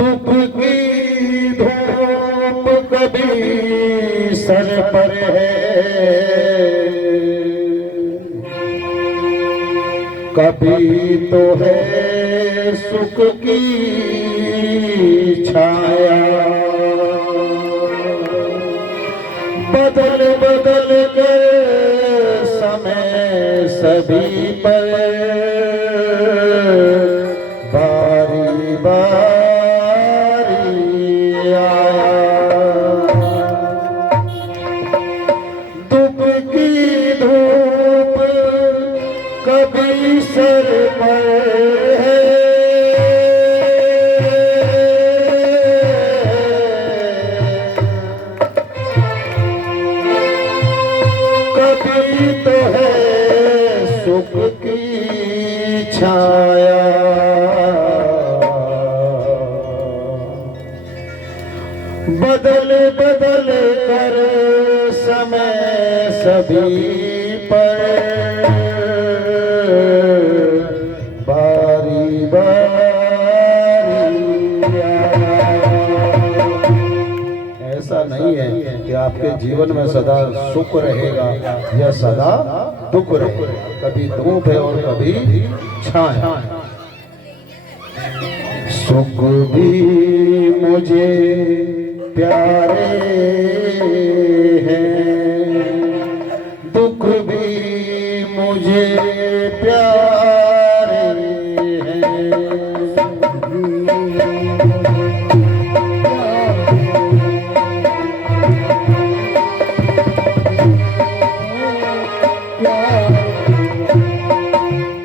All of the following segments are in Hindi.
दुख की धूप कभी सर पर है, कभी तो है सुख की छाया। बदल बदल कर समय सभी पर बारी बारी आया। दुख की धूप कभी सर पर है, कभी तो है सुख की छाया। बदल बदल कर समय सभी पर बारी बारी आया। ऐसा नहीं है कि आपके जीवन में सदा सुख रहेगा या सदा दुख रहेगा। कभी धूप है और कभी छाया। सुख भी मुझे प्यारे हैं, दुख भी मुझे प्यारे हैं।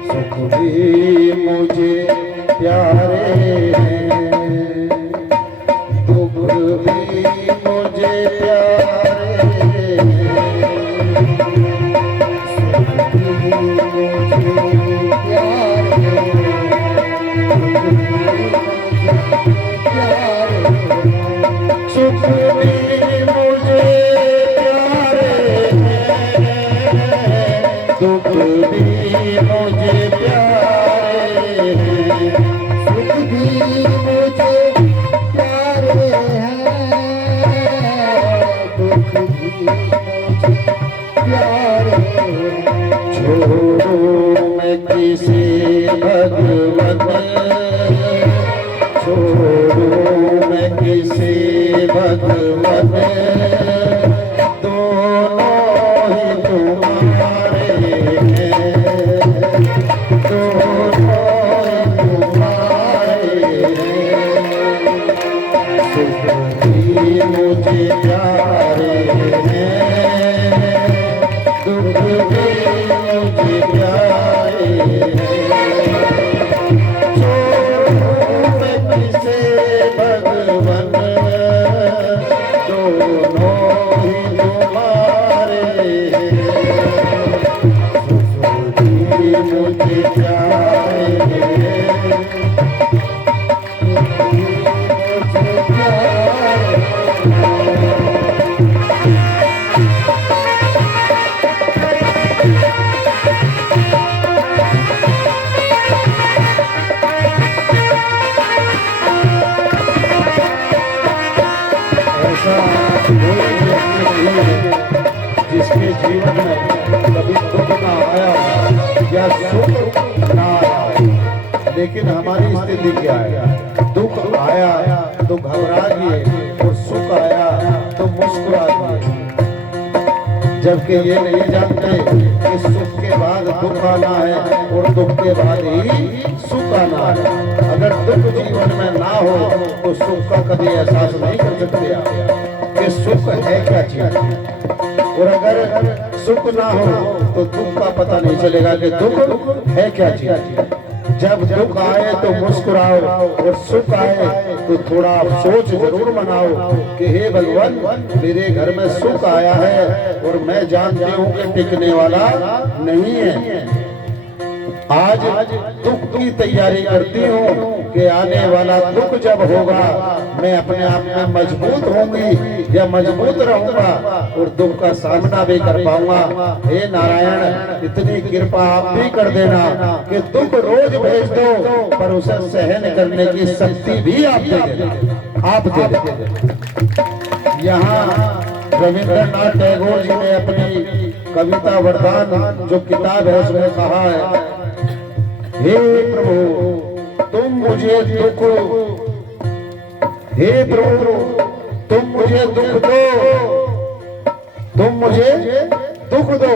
सुख भी मुझे प्यारे हैं, दुख भी मुझे प्यारे हैं। सुख भी मुझे प्यारे हैं, दुख भी मुझे प्यारे हैं। सुख भी मुझे प्यारे हैं, दुख भी मुझे प्यारे हैं। छोड़ो मैं किसे भगवन, छोड़ो मैं किसे भगवन, दोनों ही तुम्हारे हैं, दोनों ही तुम्हारे हैं। सुख भी मुझे प्यारे हैं, दुख भी मुझे प्यारे हैं। छोड़ो मैं किसे भगवन, दोनों ही तुम्हारे हैं। सुख भी मुझे प्यारे हैं, मुझे प्यारे ऐसा कोई व्यक्ति नहीं है जिसके जीवन में कभी दुख ना आया हो या सुख ना आया हो। लेकिन हमारी स्थिति क्या है? दुख आया तो घबरा गए और सुख आया तो मुस्कुरा गए। जबकि ये नहीं जानते कि सुख के बाद दुख आना है और दुख के बाद ही सुख आना है। अगर दुख जीवन में ना हो तो सुख का कभी एहसास नहीं कर सकते आप कि सुख है क्या चीज। और अगर सुख ना हो तो दुख का पता नहीं चलेगा कि दुख है क्या चीज। जब दुख आए तो मुस्कुराओ और सुख आए तो थोड़ा सोच जरूर मनाओ कि हे भगवान, मेरे घर में सुख आया है और मैं जानती हूँ कि टिकने वाला नहीं है। आज दुख की तैयारी करती हूँ कि आने वाला दुख जब होगा मैं अपने आप में मजबूत होंगी या मजबूत रहूंगा और दुख का सामना भी कर पाऊंगा। हे नारायण, इतनी कृपा आप भी कर देना कि दुख रोज भेज दो पर उसे सहन करने की शक्ति भी आप दे देना, आप दे देना। यहाँ रविंद्रनाथ टैगोर जी ने अपनी कविता वरदान जो किताब है उसमें कहा है, हे प्रभु तुम मुझे दुख, हे प्रभु तुम मुझे दुख दो, तुम मुझे दुख दो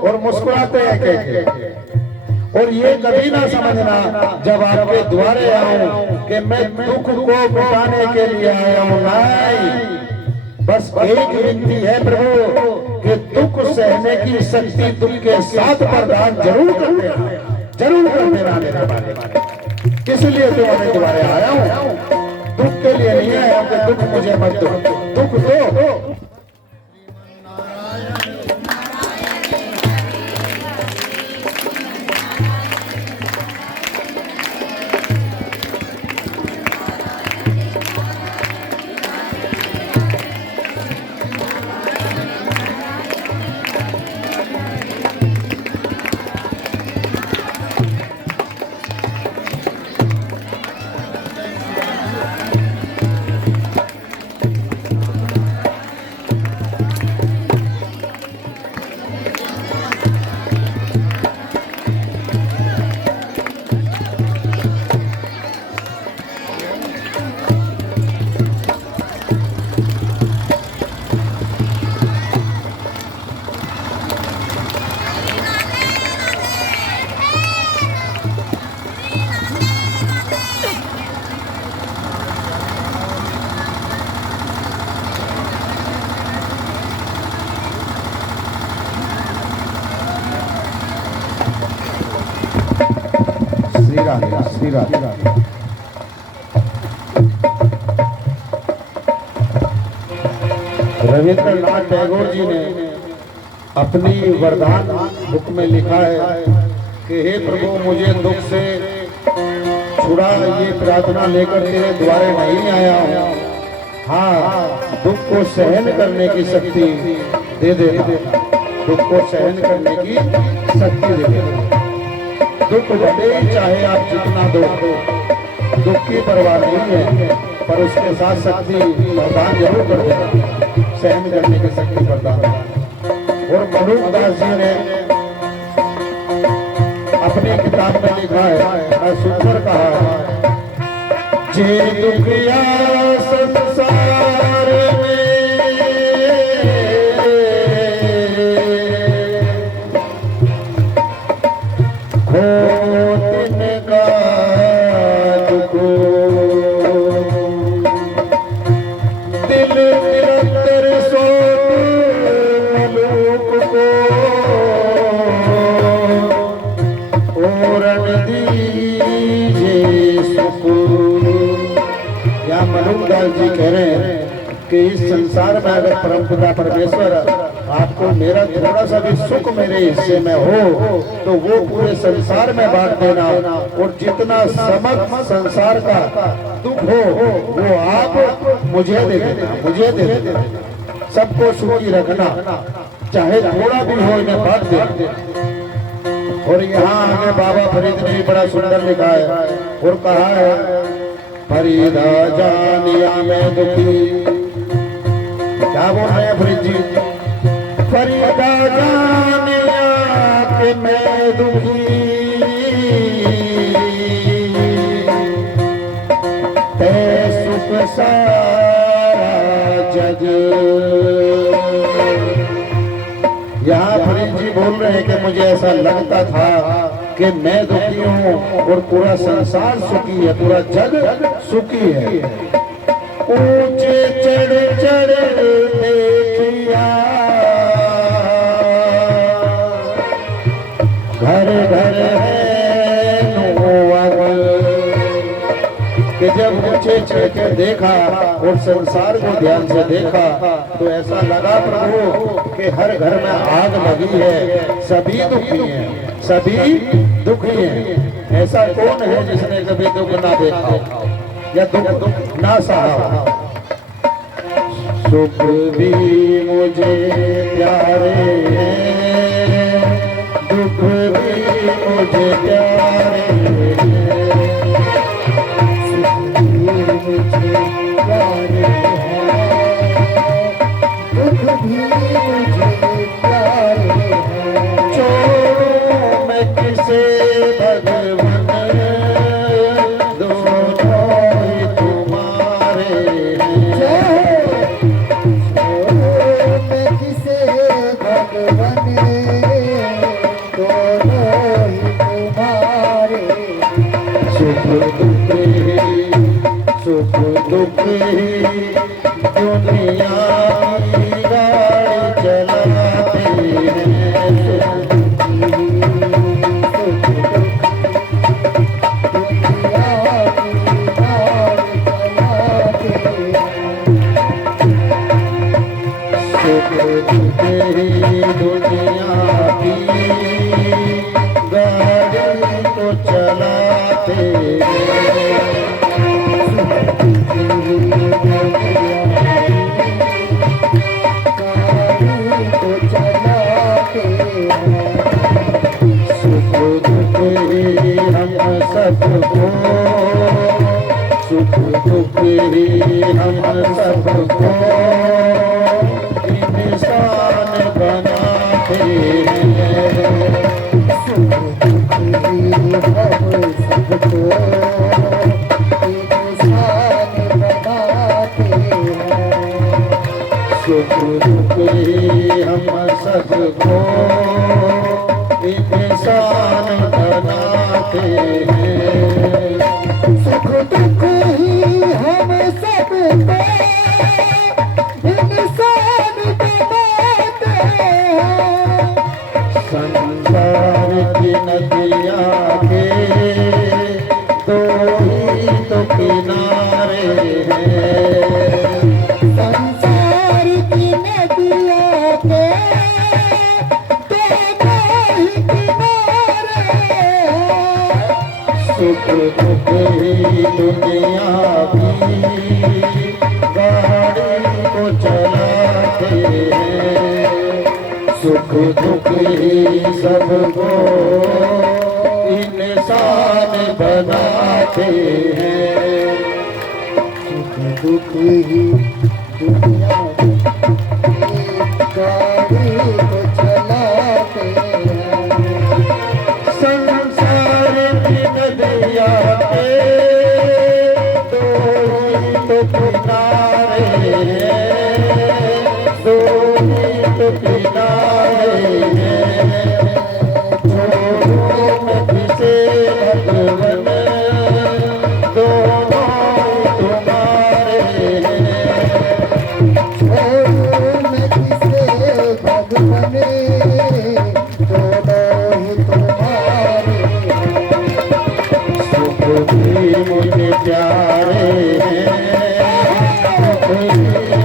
और मुस्कुराते हैं कह और ये कभी ना समझना जब आपके द्वारे आऊं कि मैं दुख को मिटाने के लिए आया हूं। नहीं, बस एक विनती है प्रभु कि दुख सहने की शक्ति दुख के साथ प्रदान जरूर कर देना, जरूर कर देना मेरा बारे। इसलिए तुम्हारे द्वारे आया हूं, दुख के लिए नहीं आया हूं कि दुख मुझे मत दो, दुख दो। श्री राधे। रविंद्रनाथ टैगोर जी ने अपनी वरदान बुक में लिखा है कि हे प्रभु मुझे दुख से छुड़ा, ये प्रार्थना लेकर तेरे द्वारे नहीं आया हूँ। हाँ, दुख को सहन करने की शक्ति दे देना, दुख को सहन करने की शक्ति दे देना। दुख बढ़े चाहे आप जितना दो, दुख की परवाह नहीं है, पर उसके साथ शक्ति प्रदान जरूर कर देना, सहन करने की शक्ति प्रदान। और मनुदास जी ने अपनी किताब में लिखा है, सुंदर कहा है, जे दुखिया संसार में मनुदास जी कह रहे हैं कि इस संसार में अगर परमपिता परमेश्वर आपको मेरा थोड़ा सा भी सुख मेरे हिस्से में हो तो वो पूरे संसार में बांट देना, और जितना समस्त संसार का दुख हो वो आप मुझे दे देना, मुझे दे देना। सबको सुखी रखना, चाहे थोड़ा भी हो इन्हें बांट देना। और यहाँ आगे बाबा फरीद ने बड़ा सुंदर लिखा है और कहा है, फरीदा जानिया मैं दुखी। क्या बोल रहे हैं फरीद जी? फरीदा जानिया कि मैं दुखी, ते सुख सारा जग। यहाँ फरीद जी बोल रहे हैं कि मुझे ऐसा लगता था कि मैं दुखी हूँ और पूरा संसार सुखी है, पूरा जग सुखी है। ऊंचे चढ़ चढ़ देखिया, घर घर है नुअगल। कि जब ऊंचे चढ़ कर देखा और संसार को ध्यान से देखा तो ऐसा लगा प्रभु कि हर घर में आग लगी है, सभी दुखी हैं, सभी दुखी हैं। ऐसा कौन है जिसने कभी दुख ना देखा हो या दुख ना सहा हो। सुख भी मुझे प्यारे हैं, दुख भी मुझे प्यारे हैं। सुख भी मुझे प्यारे हैं, दुख भी मुझे प्यारे हैं। छोड़ो मैं किसे भगवान, दोनों ही तुम्हारे हैं। छोड़ो मैं किसे भगवान, दोनों ही तुम्हारे। सुख दुख ही दुनिया की गाड़ी चलाते हैं। सुख दुख ही दुनिया की गाड़ी को चलाते हैं। सुख दुख ही हम सबको, सुख दुख ही हम सबको इंसान बनाते हैं। सुख दुख ही हम सबको इंसान बनाते हैं। सुख दुख ही हम सबको इंसान बनाते हैं। सुख दुख ही हम सबको इंसान बनाते हैं। संसार की नदियाँ के दो ही तो किनारे हैं। संसार की नदियों के दोनों ही किनारे हैं। सुख दुख ही दुनिया की गाड़ी को चलाते हैं। सुख दुख ही सबको इंसान बनाते हैं। सुख दुख ही दुनिया की गाड़ी को चलाते हैं। संसार की नदिया के दो ही तो किनारे हैं, दो ही तो किनारे हैं। छोड़ो मैं किसे भगवान, दोनों ही तुम्हारे हैं। छोड़ो मैं किसे भगवान, दोनों ही तुम्हारे हैं। सुख भी मुझे प्यारे हैं, दुख भी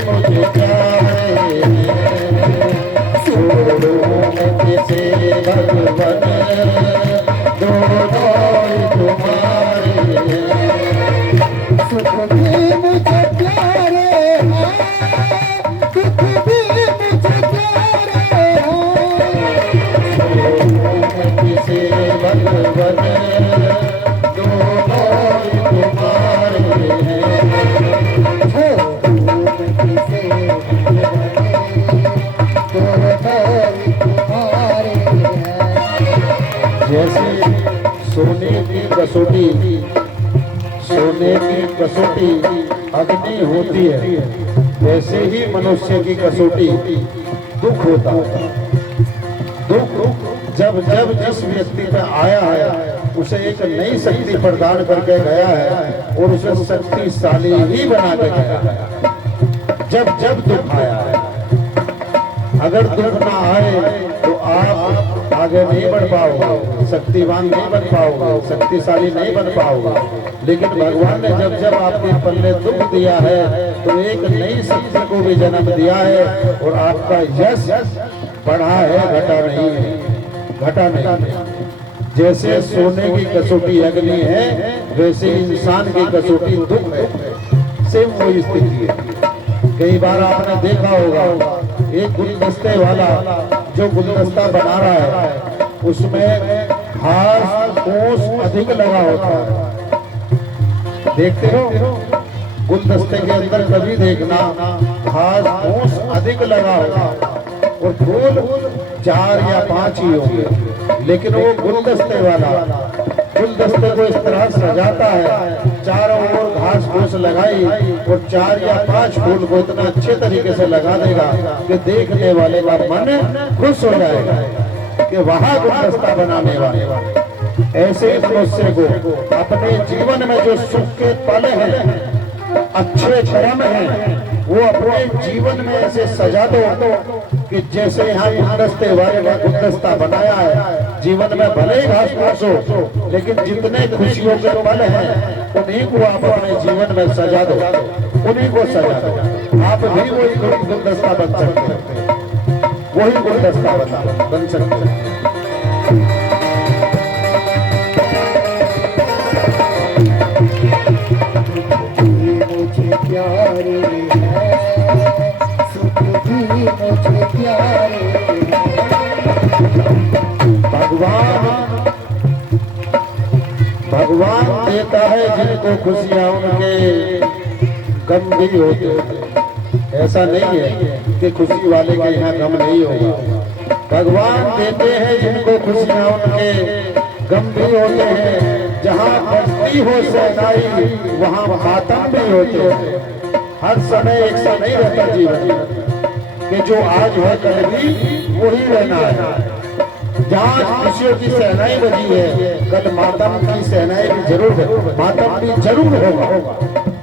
मुझे प्यारे हैं। छोड़ो मैं किसे भगवान, दोनों ही तुम्हारे हैं। सुख भी मुझे प्यारे हैं, दुख भी मुझे प्यारे हैं। छोड़ो मैं किसे भगवान, दोनों ही तुम्हारे हैं। छोड़ो मैं किसे भगवान, दोनों ही तुम्हारे हैं। जैसे सोने की कसौटी, सोने की कसौटी अग्नि होती है, वैसे ही मनुष्य की कसौटी दुख होता है। दुख जब जब जिस व्यक्ति पे आया है उसे एक नई शक्ति प्रदान करके गया है और उसे शक्तिशाली ही बना के गया है। जब जब दुख आया है, अगर दुख ना आए तो आप आगे नहीं बढ़ पाओगे, शक्तिवान नहीं बन पाओगे, शक्तिशाली नहीं बन पाओगे। लेकिन भगवान ने जब जब आपके पल्ले दुख दिया है तो एक नई शक्ति को भी जन्म दिया है और आपका यश बढ़ा है, घटा नहीं है, घटा नहीं है। जैसे सोने की कसौटी अग्नि है, वैसे इंसान की कसौटी दुख है। सेम वही स्थिति है। कई बार आपने देखा होगा, एक गुलदस्ते वाला जो गुलदस्ता बना रहा है, उसमें घास फूस अधिक लगा होता है। देखते हो गुलदस्ते के अंदर कभी देखना घास फूस अधिक लगा होगा और फूल 4 या 5 ही होंगे। लेकिन वो गुलदस्ते वाला गुलदस्ते को इस तरह सजाता है, चारों ओर घास फूस लगाई और 4 या 5 फूल को इतना अच्छे तरीके से लगा देगा कि देखने वाले का मन खुश हो जाएगा कि वहां गुलदस्ता बनाने वाले। ऐसे ही मनुष्य को अपने जीवन में जो सुख के पल हैं, अच्छे कर्म हैं, वो अपने जीवन में ऐसे सजा दो कि जैसे यहाँ गुलदस्ते वाले का गुलदस्ता बनाया है, जीवन में भले ही घास फूस हो, लेकिन जितने खुशियों के पल हैं उन्हीं को आप अपने जीवन में सजा दो, उन्हीं को सजा दो। आप भी वही गुलदस्ता बन सकते हैं, वही गुलदस्ता बन सकते हैं। मुझे प्यारे हैं, सुख भी मुझे प्यारे भगवान देता है जिनको खुशियां, उनके गम भी होते हैं। ऐसा नहीं है कि खुशी वाले के यहाँ गम नहीं होगा। भगवान देते हैं जिनको खुशियां, उनके गम भी होते हैं। जहाँ बस्ती हो सहनाई, वहाँ मातम भी होते हैं। हर समय एक सा नहीं रहता जीवन कि जो आज है कल भी वही रहना है। जहाँ खुशियों की सहनाई बजी है, कल मातम की सहनाई भी जरूर है, मातम भी जरूर होगा,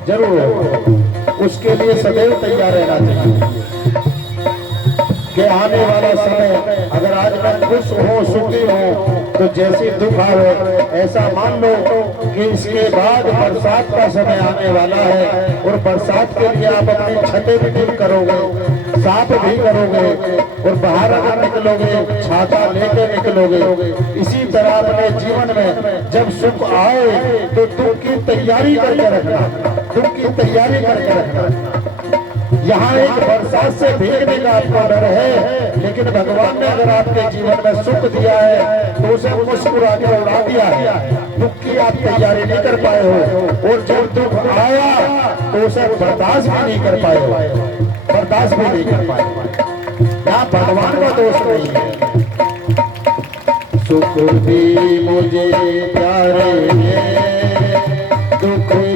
जरूर होगा। उसके लिए सदैव तैयार रहना चाहिए कि आने वाला समय अगर आज मैं खुश हूँ, सुखी हूँ, तो जैसे दुख आवे ऐसा मान लो कि इसके बाद बरसात का समय आने वाला है और बरसात के लिए आप अपनी छतें भी ठीक करोगे, साफ भी करोगे और बाहर अगर निकलोगे छाता लेके निकलोगे। इसी तरह अपने जीवन में जब सुख आए तो दुख की तैयारी करके रखना, दुख की तैयारी करके रखना। यहाँ एक बरसात से भीगने का आपको डर है, लेकिन भगवान ने अगर आपके जीवन में सुख दिया है तो उसे मुस्कुरा के उड़ा दिया है। दुख की आप तैयारी नहीं कर पाए हो और जब दुख आया तो उसे बर्दाश्त भी नहीं कर पाए हो, बर्दाश्त भी नहीं कर पाए। यहाँ भगवान का दोष नहीं है। सुख भी मुझे प्यारे हैं, दुख भी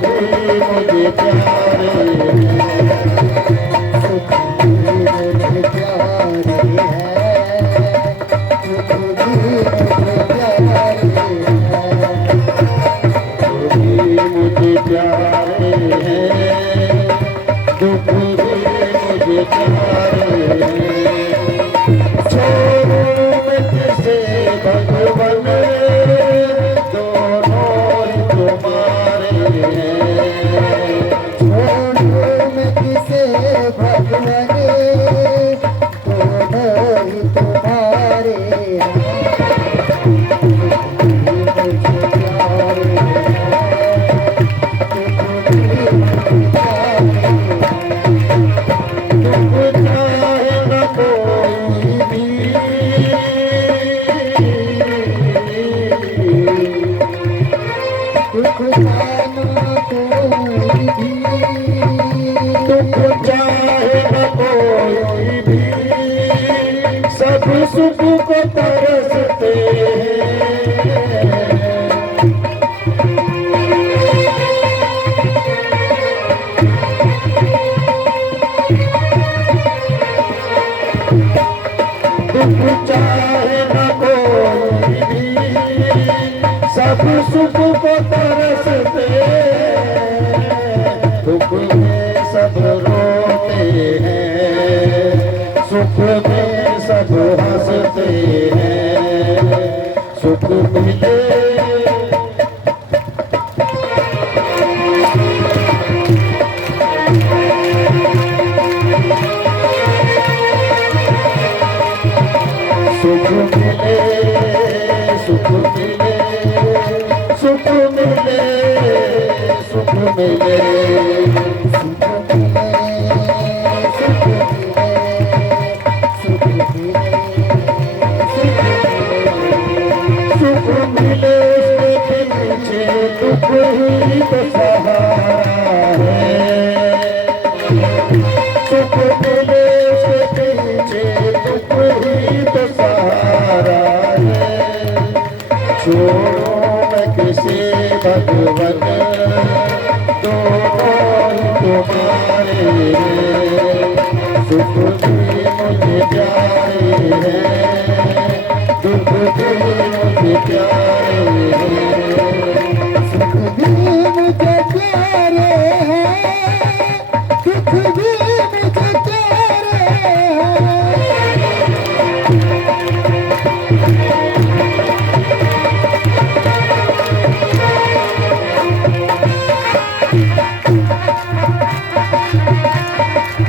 मुझे प्यारे हैं। सुख को तरसते दुख चाहे न कोई भी, सब सुख को तरसते। दुख में सब रोते हैं, सुख में सब हंसते हैं। सुख मिले सुख भगवन दोनों ही तुम्हारे हैं, सुख भी मुझे प्यारे हैं, दुख भी मुझे प्यारे हैं। सुख भी मुझे प्यारे हैं, दुख भी मुझे प्यारे हैं।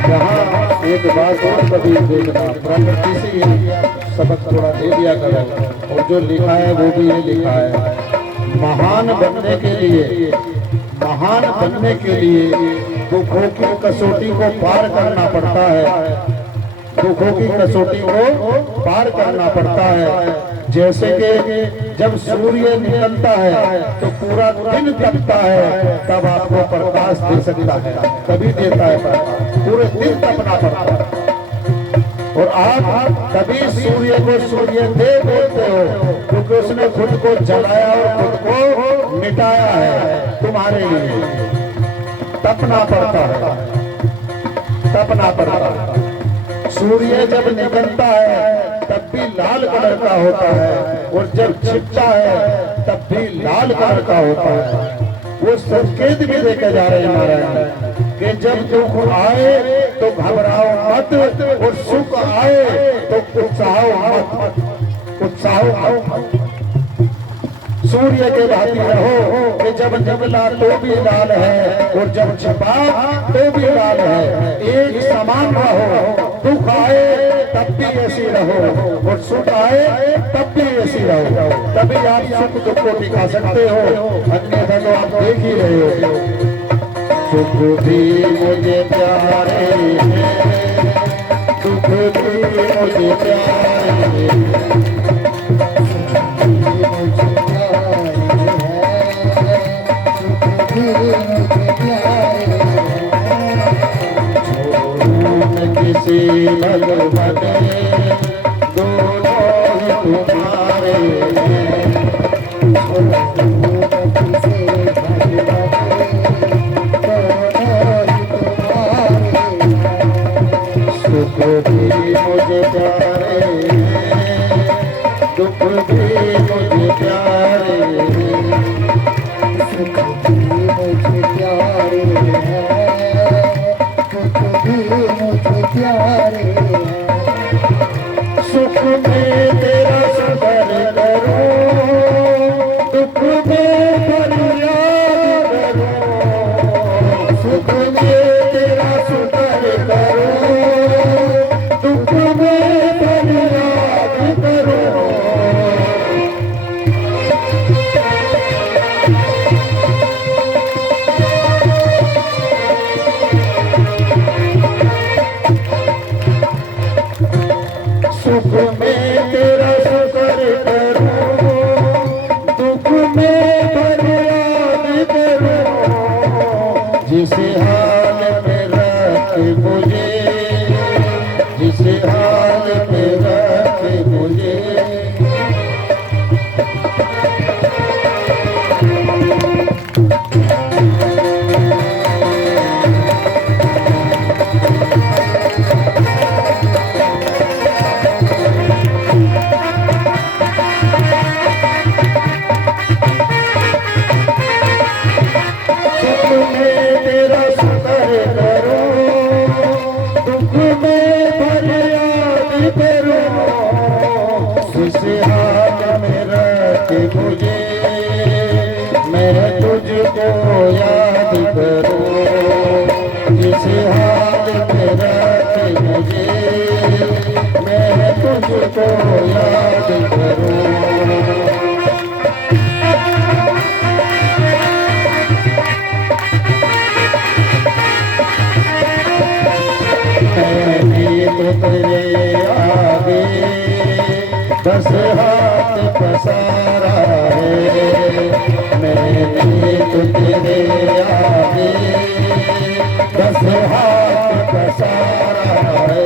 यहाँ एक बात और कभी देखना, प्रकृति से ही सबक थोड़ा दे दिया करो, और जो लिखा है वो भी ये लिखा है। महान बनने के लिए, महान बनने के लिए दुखों की कसौटी को पार करना पड़ता है, दुखों की कसौटी को पार करना पड़ता है। जैसे कि जब सूर्य निकलता है तो पूरा दिन तपता है, तब आपको प्रकाश दे सकता है, तभी देता है प्रकाश, पूरे दिन तपना पड़ता है। और आप कभी सूर्य को सूर्य देव बोलते हो, क्योंकि उसने खुद को जलाया और खुद को मिटाया है तुम्हारे लिए। तपना पड़ता है, तपना पड़ता है। सूर्य जब निकलता है तब भी लाल कलर का होता है, और जब छिपता है तब भी लाल कलर का होता है। वो संकेत भी देके जा रहे हैं महाराज कि जब दुख आए तो घबराओ मत, और सुख आए तो उत्साहो मत, उत्साहो मत। सूर्य के भांति रहो कि जब निकला तो भी लाल है, और जब छिपा तो भी लाल है। एक समान रहो, दुख आए तब भी ऐसी रहो, और सुख आए तब भी ऐसी रहो, तभी आप सुख दुख को टिका सकते हो, अन्यथा तो आप देख ही रहे हो। सुख भी मुझे प्यारे हैं, दुख भी मुझे प्यारे हैं। किसी भगवन दोनों ही तुम्हारे हैं, सुख भी मुझे प्यारे हैं, दुख भी मुझे प्यारे हैं। सुख भी मुझे प्यारे हैं, दुख भी मुझे प्यारे हैं। सुख में तेरा सबर करूं, दुख में फरियाद करूं। सुख में तेरा सबर करूं, दुख में फरियाद करूं। सुख में तेरा शुक्र करूं, दुख में फरियाद करूं। जिस हाल में रख मुझे, जिस हाल में रख मुझे। मुझे मैं तुझको याद करूं, जिस हाल में रख मुझे मैं तुझको याद करूं। तेरे आगे बस हाथ पसारा है, मैंने तो तेरे आगे बस हाथ पसारा है।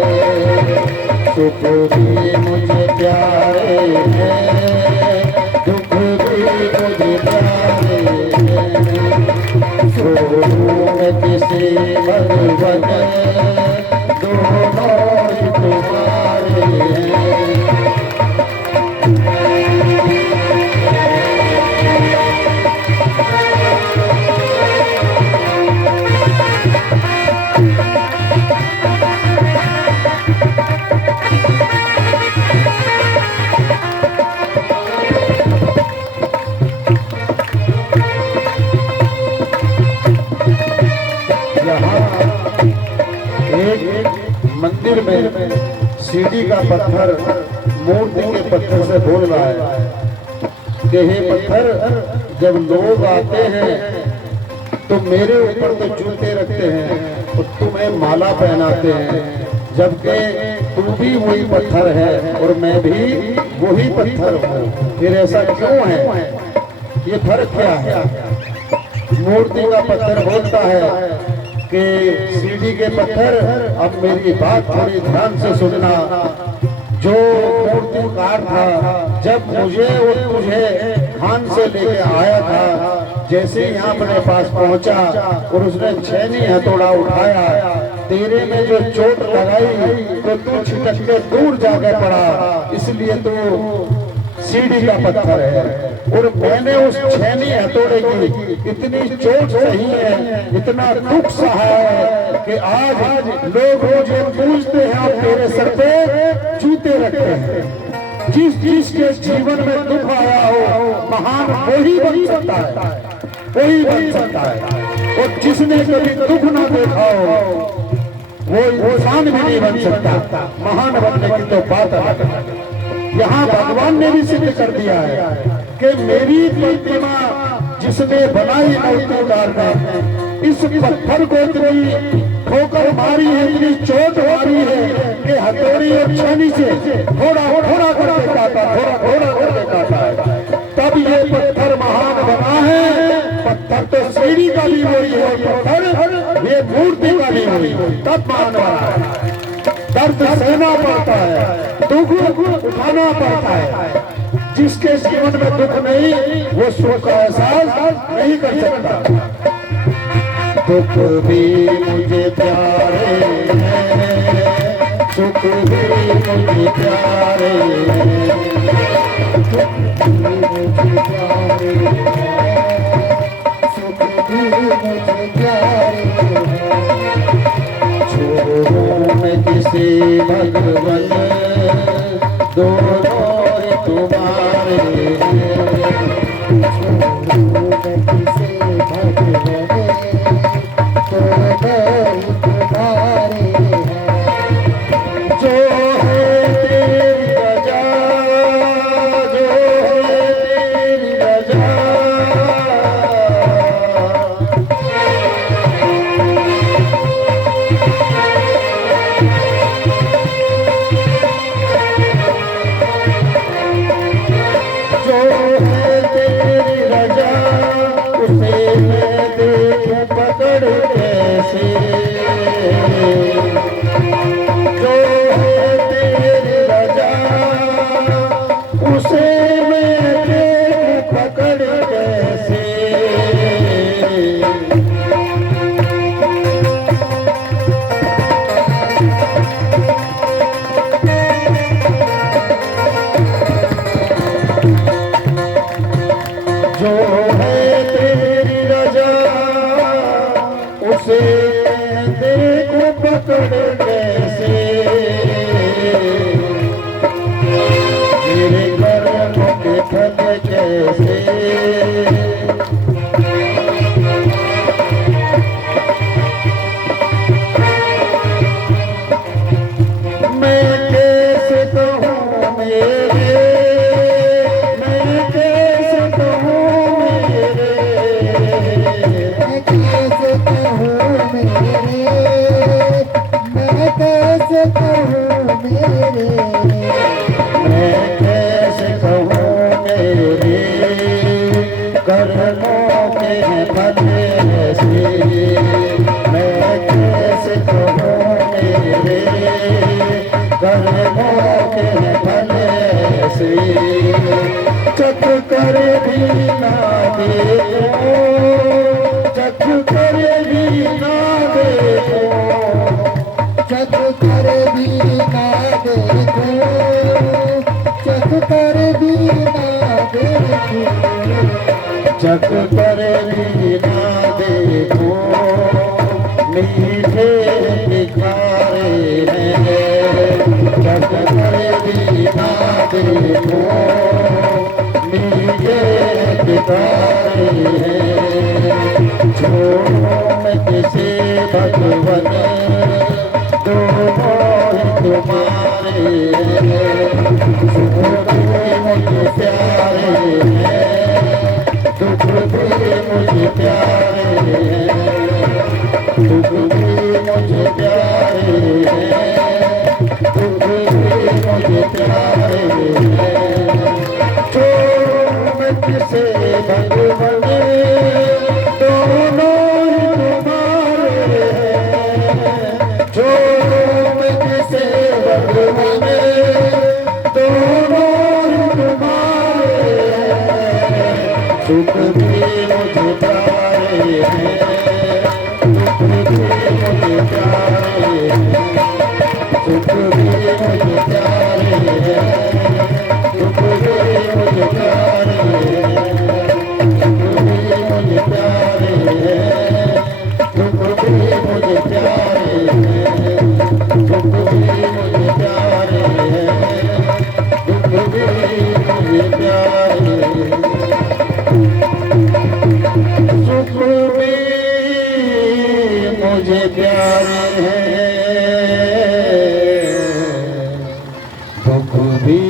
सुख भी मुझे प्यारे हैं, दुख भी मुझे प्यारे हैं। छोड़ूं मैं किसे भगवन, दोनों ही तुम्हारे हैं। मंदिर में सीढ़ी का पत्थर मूर्ति के पत्थर से बोल रहा है कि हे पत्थर, जब लोग आते हैं तो मेरे ऊपर तो जूते रखते हैं और तुम्हें माला पहनाते हैं, जबकि तू भी वही पत्थर है और मैं भी वही पत्थर हूँ। फिर ऐसा क्यों है? ये फर्क क्या है? मूर्ति का पत्थर बोलता है कि सीढ़ी के पत्थर, अब मेरी बात थोड़ी ध्यान से सुनना। जो मूर्तिकार था, जब मुझे और तुझे खान से लेके आया था, जैसे यहाँ अपने पास पहुंचा और उसने छेनी हथौड़ा उठाया, तेरे में जो चोट लगाई तो तू छिटक के दूर जाके पड़ा, इसलिए तू सीढ़ी का पत्थर है। और मैंने उस छेनी हथौड़े की इतनी चोट सही है, इतना दुख सहा है कि आज लोग मुझे पूछते हैं और तेरे सर पे जूते रखते हैं। जिसके जीवन में दुख आया हो, महान वही बन सकता है, वही बन सकता है। और जिसने कभी दुख ना देखा हो, वो इंसान भी नहीं बन सकता। महान बनने की तो बात अलग है। यहाँ भगवान ने भी सिद्ध कर दिया है कि मेरी प्रतिमा जिसने बनाई मूर्तिकार ने, इस पत्थर को इतनी ठोकर मारी है, इतनी चोट मारी है कि हथौड़ी और छेनी से थोड़ा थोड़ा करके काटा, थोड़ा थोड़ा करके काटा है, तब ये पत्थर महान बना है। पत्थर तो सीढ़ी का भी वही है, पत्थर ये मूर्ति का भी वही, तब महान बना है। दर्द सहना पड़ता है, दुख उठाना पड़ता है। जिसके जीवन में दुख नहीं, वो सुख का एहसास नहीं कर सकता। दुख भी मुझे प्यारे हैं, सुख भी मुझे प्यारे हैं, दुख भी मुझे प्यारे हैं, सुख भी मुझे प्यारे हैं। छोड़ूं मैं किसे भगवन, दोनों ही तुम्हारे हैं। छोड़ूं मैं किसे भगवन, दोनों ही तुम्हारे हैं। जो है तेरी रजा, जो है तेरी रजा, जो है तेरी रजा, उसे देखो पकड़ कैसे, तेरे कर्मों के फल कैसे। मैं कैसे कहूँ मेरे, मैं कैसे कहूँ मैं कैसे कहूँ मेरे, मैं कैसे कहूँ मेरे, मैं कैसे कहूँ मेरे कर्मों के फल ऐसे। मैं कैसे कहूँ मेरे कर्मों के फल ऐसे। चख कर भी ना देखो, चख कर भी ना देखो, चख कर भी ना देखो, चख कर भी ना देखो, चख कर भी ना देखो, मीठे निखारे हैं, चख कर भी ना देखो, मीठे निखारे हैं। झूम किसे भगवन दोनों ही तुम्हारे हैं, सुख भी मुझे प्यारे हैं, दुख भी मुझे प्यारे हैं, दुख भी मुझे प्यारे हैं, दुख भी मुझे प्यारे हैं। झूम किसे भगवन दोनों ही तुम्हारे हैं, झूम किसे भगवन दोनों ही तुम्हारे हैं। सुख भी मुझे प्यारे हैं, दुख भी मुझे प्यारे हैं, सुख भी मुझे प्यारे हैं, दुख भी मुझे प्यारे हैं, सुख भी मुझे प्यारे हैं, दुख भी मुझे प्यारे हैं, सुख भी मुझे प्यारे हैं, दुख भी मुझे प्यारे हैं। सुख भी मुझे प्यारे हैं, दुख भी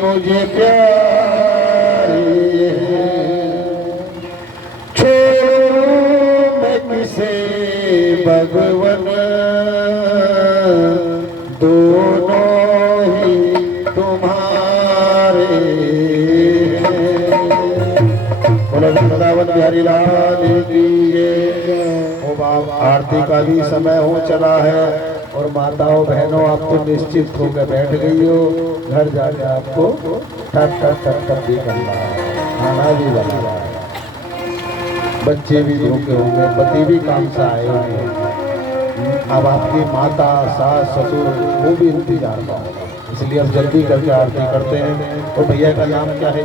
मुझे प्यारे हैं। छोड़ो मैं किसे भगवन दोनों ही तुम्हारे हैं। बोलो वृंदावन बिहारी लाल की जय। ओ बाप, आरती का भी समय हो चला है और माताओं बहनों आप तो निश्चित होकर बैठ गई हो। घर जाके आपको टप टप टप टप भी करना है, खाना भी बनाना है, बच्चे भी धोके होंगे, पति भी काम से आए होंगे। अब आपकी माता सास ससुर वो भी इंतजार में होगा, इसलिए अब जल्दी करके आरती करते हैं। तो भैया का नाम क्या है?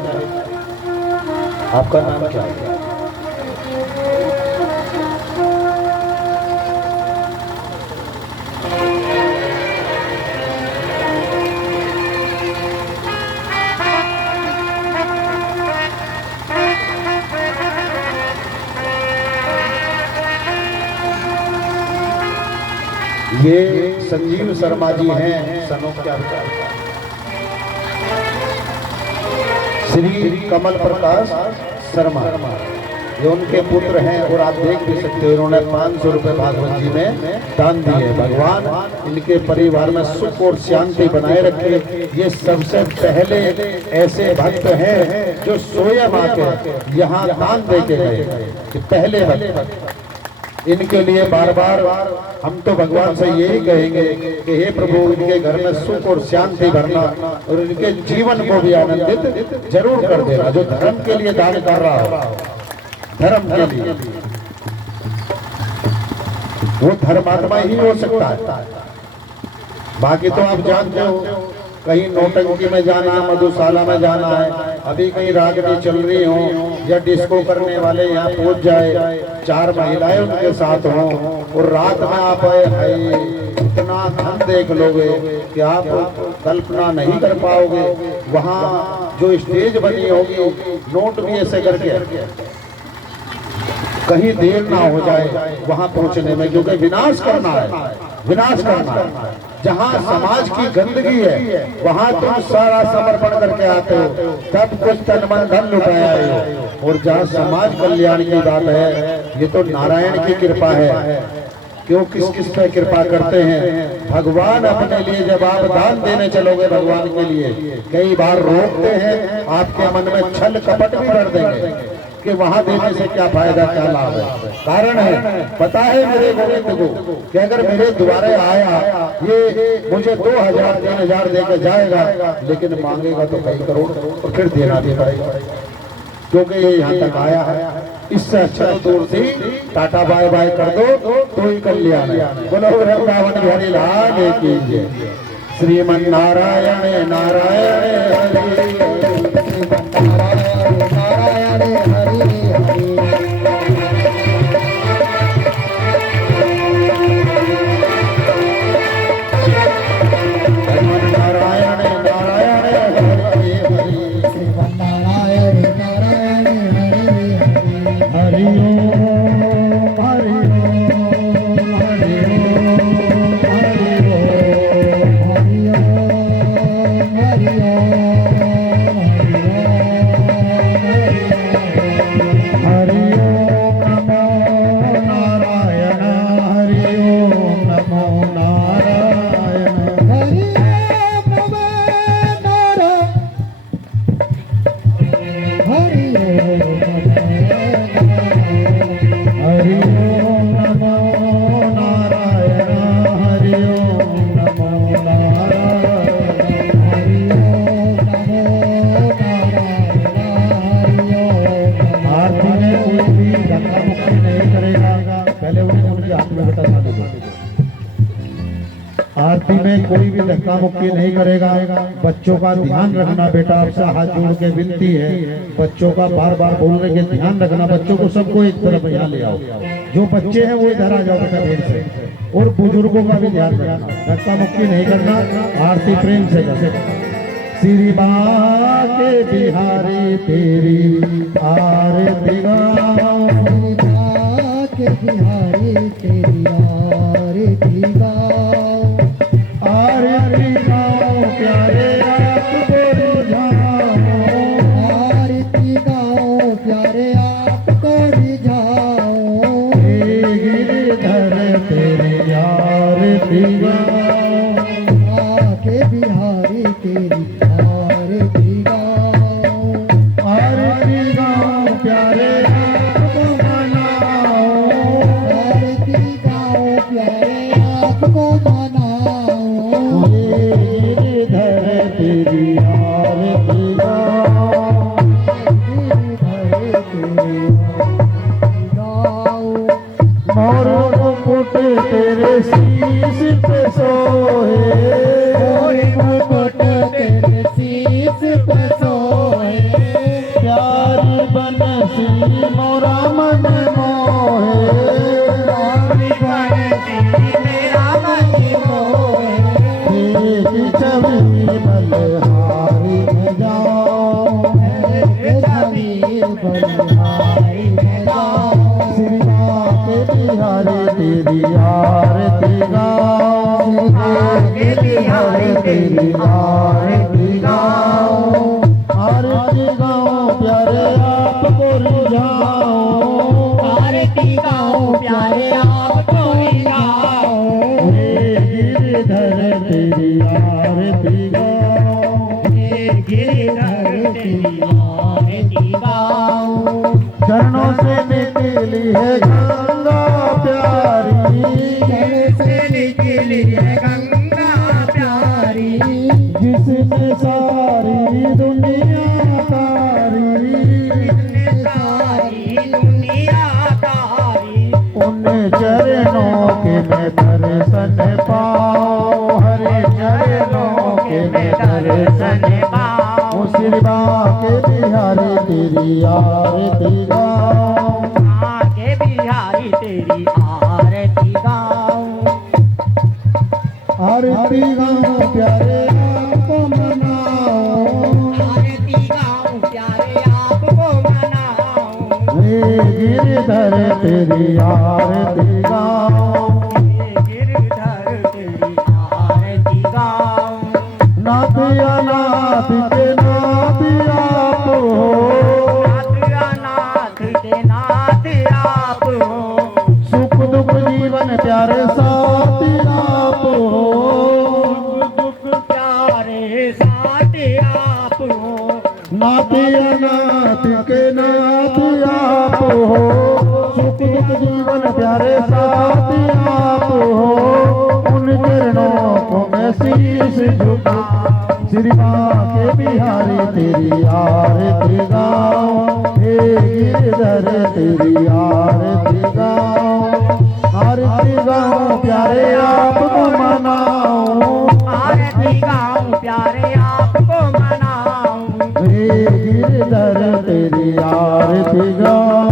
आपका नाम क्या है? ये संजीव शर्मा जी हैं, सनों क्या श्री कमल प्रकाश शर्मा, ये उनके पुत्र हैं। और आप देख भी सकते हो इन्होंने 500 रुपए भागवत जी में दान दिए। भगवान इनके परिवार में सुख और शांति बनाए रखे। ये सबसे पहले ऐसे भक्त हैं जो स्वयं आके यहाँ दान दे के गए, पहले भक्त। इनके लिए बार बार हम तो भगवान से यही कहेंगे कि हे प्रभु इनके घर में सुख और शांति भरना और इनके जीवन को भी आनंदित जरूर कर देना। जो धर्म के लिए दान कर रहा हो, धर्म के लिए, वो धर्मात्मा ही हो सकता है। बाकी तो आप जानते हो कहीं नौटंकी में जाना, मधुशाला में जाना है, अभी कहीं रागनी चल रही हो या डिस्को करने वाले यहाँ पहुंच जाए, 4 महिलाएं उनके साथ हों और रात में आप आए, इतना धन देख लोगे कि आप कल्पना नहीं कर पाओगे। वहाँ जो स्टेज बनी होगी, नोट भी ऐसे करके कहीं देर ना हो जाए वहां पहुंचने में, क्योंकि विनाश करना है, विनाश करना है। जहां समाज की गंदगी है वहां तुम सारा समर्पण करके आते हो, तब कुछ तन मन धन लुटाया हो। और जहां समाज कल्याण की बात है, ये तो नारायण की कृपा है। क्यों किस किस पे कृपा करते हैं भगवान अपने लिए। जब आप दान देने चलोगे भगवान के लिए, कई बार रोकते हैं, आपके मन में छल कपट भी भर देंगे कि वहां देने से क्या फायदा, क्या लाभ है। कारण है, पता है मेरे गोविंद को कि अगर मेरे द्वारे आया ये मुझे 2000 3000 देकर जाएगा, लेकिन मांगेगा तो कई करोड़, और फिर देना भी पड़ेगा, क्योंकि ये यहाँ तक आया है। इससे अच्छा दूर से टाटा बाय बाय कर दो तो ही कल्याण है। बोलो वृंदावन बिहारी लाल की जय। श्रीमन नारायण नारायण हरे नारायण नारायण हरि हरि। नारायण नारायण हरे हरे। श्रीमन नारायण नारायण हरि हरि। हरि ओम हरि ओम हरि ओम हरि ओम। हरि ओम नमो नारायण हरि ओम नमो नारायण। हरि ओम नमो नारायण हरि हरि ओम नमो नारायण हरि ओम नमो नारायण। हरि ओम नमो नारायण हरि ओम। आरती में कोई भी धक्का मुक्की नहीं करेगा। पहले उन्हें उनके हाथ में बता दीजिए। आरती में कोई भी धक्का मुक्की नहीं करेगा। बच्चों का ध्यान रखना बेटा, आपसे हाथ जोड़ के विनती है। बच्चों का बार बार बोलने के ध्यान रखना। बच्चों को सबको एक तरफ यहाँ ले आओ। जो बच्चे हैं वो इधर आ जाओ बेटा देर से। और बुजुर्गों का भी ध्यान रखना, धक्का मुक्की नहीं करना। आरती प्रेम से कर। श्री बाके बिहारी तेरी आरती गाओ। के बिहारी तेरी आरती गाओ। आरती गाओ प्यारे आपको रिझाओ। आरती गाओ प्यारे आपको रिझाओ। हे गिरधर तेरी आरती गाओ। आके बिहारी तेरी आरती गाओ। आरती गाओ प्यारे आपको मनाओ। आरती गाओ प्यारे आपको मनाओ। हे गिरधर तेरी आरती गाओ। गिरधर तेरी आरती गाओ। मोर मुकुट तेरे शीश पे सोए। मोर मुकुट तेरे शीश पे सोए। प्यारी बनसी मोरा मन मोहे। प्यारी बनसी मेरा मन मोहे। एक छवि बलिहारी में जाओ। एक छवि बलिहारी में जाओ। श्री बाके बिहारी तेरी आरती गाओ। आके बिहारी तेरी आरती गाओ। आरती गाओ प्यारे आपको रिझाओ। आरती गाओ प्यारे आपको रिझाओ। हे गिरधर तेरी आरती गाओ। गिरधर तेरी आरती गाओ। चरणों से निकली है गंगा प्यारी। से निकली है गंगा प्यारी। जिसने सारी दुनिया तारी। सारी दुनिया तारी। उन चरणों के मैं दर्शन पाओ। हरे चरणों के मैं दर्शन पाओ। श्री बाके बिहारी तेरी आरती गाओ। आके बिहारी तेरी आरती गाओ। आरती गाओ प्यारे आपको मनाओ। आरती गाओ प्यारे आपको मनाओ। हे गिरधर तेरी आरती गाओ। गिरधर तेरी आरती गाओ। नाथ अनाथ के नाथ आप हो। नाथ के नाथ आप हो। सुख दुख जीवन प्यारे साथी आप हो। दुख प्यारे साथ आप हो। नाथ अनाथ के नाथ आप हो। सुख दुख जीवन प्यारे साथी आप हो। उन चरणों को मैं शीश झुका। श्री बाके बिहारी तेरी आरती गाओ। हे गिरधर तेरी प्यारे आपको मनाऊं, आरती गाऊं प्यारे आपको मनाऊं, हे गिरधर तेरी आरती गाऊं,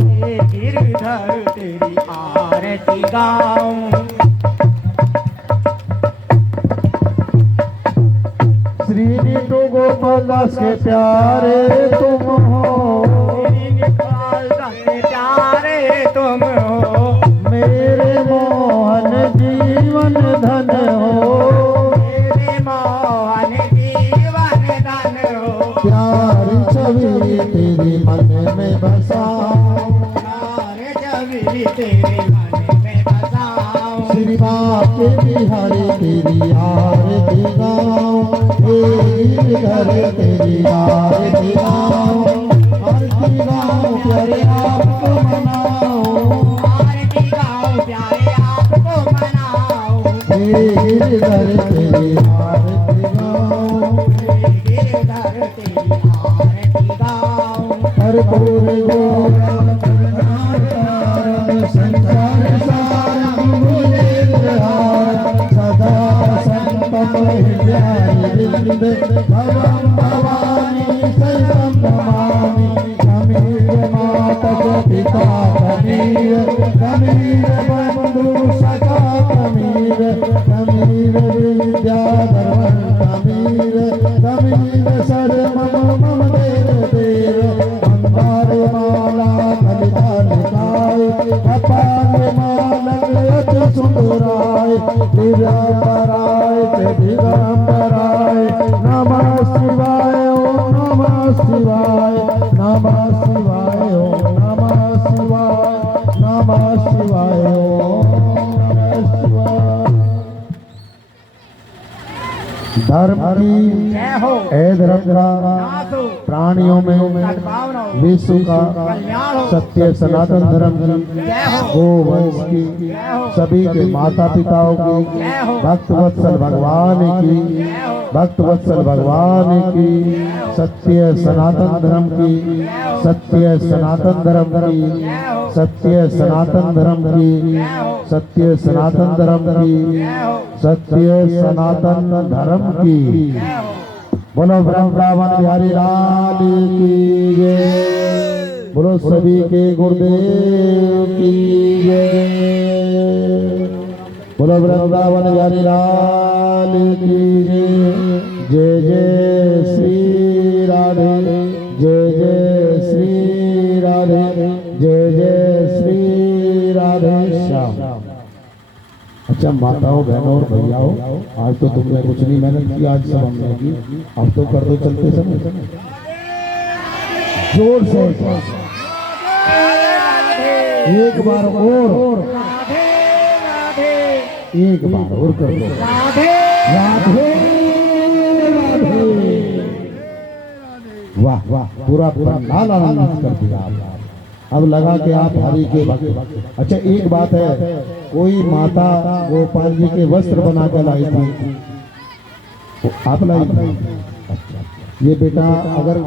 हे गिरधर तेरी आरती गाऊं। श्रीनिधि गोपाल दास के प्यारे तुम हो, गोपाल दास के प्यारे तुम हो, मेरे मोहन जीवन धन हो, मेरे मोहन जीवन धन हो, प्यारी छवि तेरी मन में बसाऊं, प्यार छवि तेरे मन में बसाऊं, श्री बाके बिहारी तेरी आरती गाऊं, हे गिरधर तेरी आरती गाऊं, आरती गाऊं प्यारे आपको मनाऊं, आरती गाऊं प्यारे आपको मनाऊं, हे गिरधर तेरी आरती गाऊं, गिरधर तेरी आरती गाऊं। कर्पूर गौरम करुणाकरम संसार सारम भुजगेन्द्रहारम सदा संतत हृदयारविंद भवं भवानी शैवं नमामि, कमीर माता पिता कमीर, कमीर बंधु सखा कमीर, कमीर विद्याधर कमीर, कमीर सर्वमम मम देव देव, मंदार माला कलिता निकाय, अपार मालक अति सुंदराय, दिगंबराय ते दिगंबराय, नमः शिवाय ओम नमः शिवाय, नमः शिवाय ओम नमः शिवाय, नमः शिवाय ओम नमः शिवाय। धर्म की जय हो, ऐ धर्म का नाथ हो, प्राणियों में सद्भावना हो, विश्व का कल्याण हो, सत्य सनातन धर्म की, जय हो, गोवंश की, जय हो, सभी के माता पिताओं की, जय हो, भक्त वत्सल भगवान की, जय हो, भक्त वत्सल भगवान की, सत्य सनातन धर्म की, सत्य सनातन धर्म की, जय हो, सत्य सनातन धर्म की, जय हो, सत्य सनातन धर्म की, जय हो, सत्य सनातन धर्म की। जय हो। बोलो वृंदावन बिहारी लाल की जय, बोलो सभी के गुरुदेव की जय, बोलो वृंदावन बिहारी लाल की जय, जय जय श्री राधे, जय जय श्री राधे, जय जय श्री राधे श्याम। अच्छा माताओं बहनों और भैयाओं, आज तो तुमने कुछ नहीं मेहनत की, आज सब हमने की, अब तो कर दो चलते समय जोर से एक बार और, राधे राधे एक बार और कर दो, राधे राधे राधे। वाह वाह, पूरा पंडाल आनंदित कर दिया आपने। अब लगा कि आप हरि के भक्त। अच्छा एक बात है, कोई माता गोपाल जी के वस्त्र बना कर लाई थी, तो आप लाई थी? अच्छा, ये बेटा अगर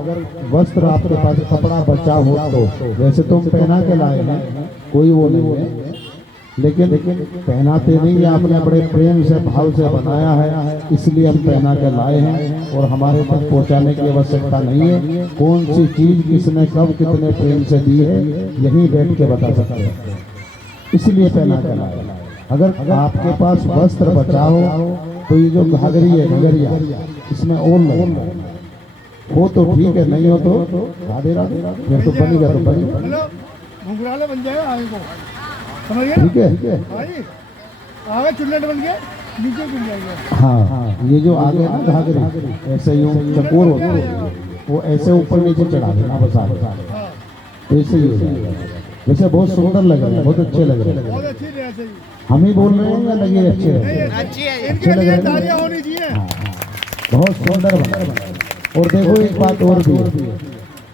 वस्त्र आपके पास कपड़ा बचा हो तो वैसे तुम पहना के लाए हैं, कोई वो नहीं है, लेकिन पहनाते नहीं, आपने बड़े प्रेम से भाव से बनाया है, इसलिए हम पहना के लाए हैं और हमारे तक पहुंचाने की आवश्यकता नहीं है। कौन सी चीज किसने कब कितने प्रेम से दी है यहीं बैठ के बता सकते हैं, इसलिए पहना के लाए। अगर आपके पास वस्त्र बचा हो तो ये जो घाघरी है घगरिया, इसमें और लो, हो तो ठीक है, नहीं हो तो राधे राधे, फिर तो बनेगा तो बनेगा, घुंघराले बन जाएगा आगे को, समझ गए? ठीक है। आगे चुन्नट बन के नीचे गिर जाएगा। हाँ, ये जो आगे ना घाघरी ऐसे यूं चकोर होते हैं, वो ऐसे ऊपर नीचे चढ़ा देना बस आगे, तो इससे ही हो जाएगा। वैसे बहुत सुंदर लग रहे हैं, बहुत अच्छे लग रहे हैं। बहुत अच्छी है ऐसे ही। हम ही बोल रहे हैं या लगे अच्छे हैं? इनके लिए तालियां होनी चाहिए। हाँ, बहुत सुंदर बना है। और देखो एक बात और भी है,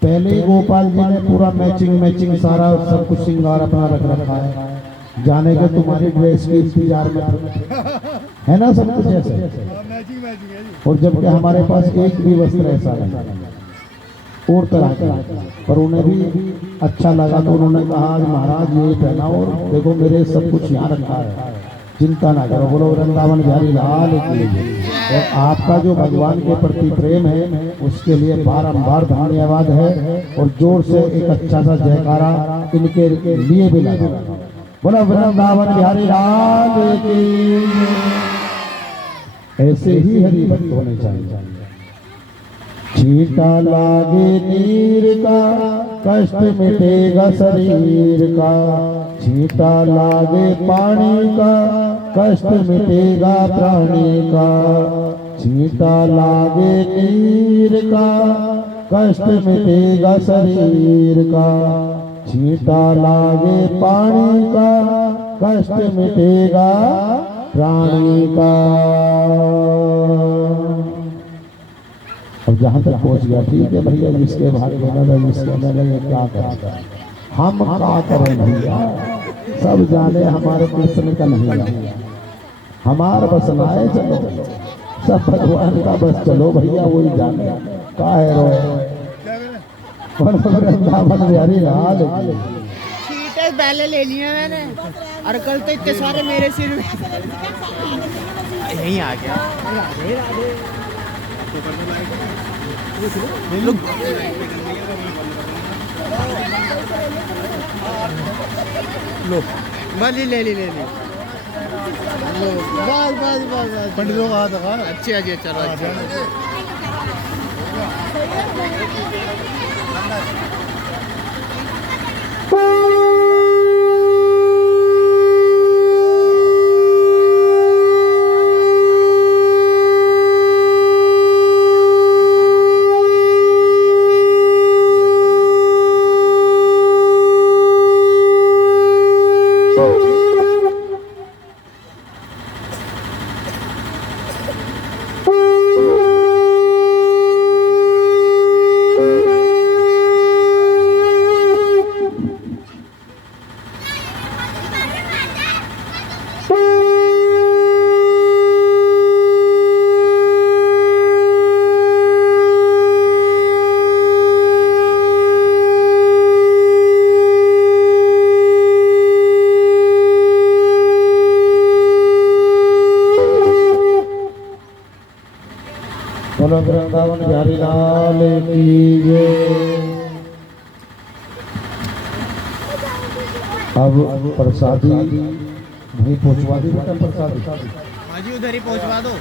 पहले ही गोपाल जी ने पूरा मैचिंग सारा सब कुछ श्रृंगार अपना रख रखा है, जाने के तुम्हारी ड्रेस के इंतजार में है ना सब कुछ ऐसे। मैचिंग है जी। और जबकि हमारे पास एक भी वस्त्र ऐसा नहीं और तरह का, पर उन्हें भी अच्छा लगा तो उन्होंने कहा आज महाराज ये पहना, और देखो मेरे सब कुछ यहाँ रखा है, चिंता ना करो, बोलो वृंदावन बिहारी लाल की जय। और आपका जो भगवान के प्रति प्रेम है उसके लिए बारंबार धन्यवाद है। और जोर से एक अच्छा सा जयकारा इनके लिए भी लगा। बोलो वृंदावन बिहारी लाल की जय। ऐसे ही हरि भक्त होने चाहिए। छींटा लागे नीर का कष्ट मिटेगा शरीर का, छींटा लागे पानी का कष्ट मिटेगा प्राणी का, छींटा लागे नीर का कष्ट मिटेगा शरीर का, छींटा लागे पानी का कष्ट मिटेगा प्राणी का। अब जहाँ तक पहुँच गया ठीक है भैया, जिसके भाग्य में लगे जिसके में लगे क्या करें, हम क्या करें भैया, सब जाने हमारे कृष्ण का नहीं है, हमार बस लाए चलो, सब भगवान का बस चलो भैया, वही जाने का है रो वृंदावन बिहारी लाल की। सीटें पहले ले ली हैं मैंने, और कल तो इतने सारे मेरे सिर में यहीं आ गया। लो भली ले ली लो बस बस बस बस पंडितों का हाथ रखा। अच्छे अच्छे चलो अच्छा। बोलो वृंदावन बिहारी लाल की जय। अब प्रसादी वहीं पहुंचवा दी बेटा, प्रसादी हाँ जी उधर ही पहुंचवा दो।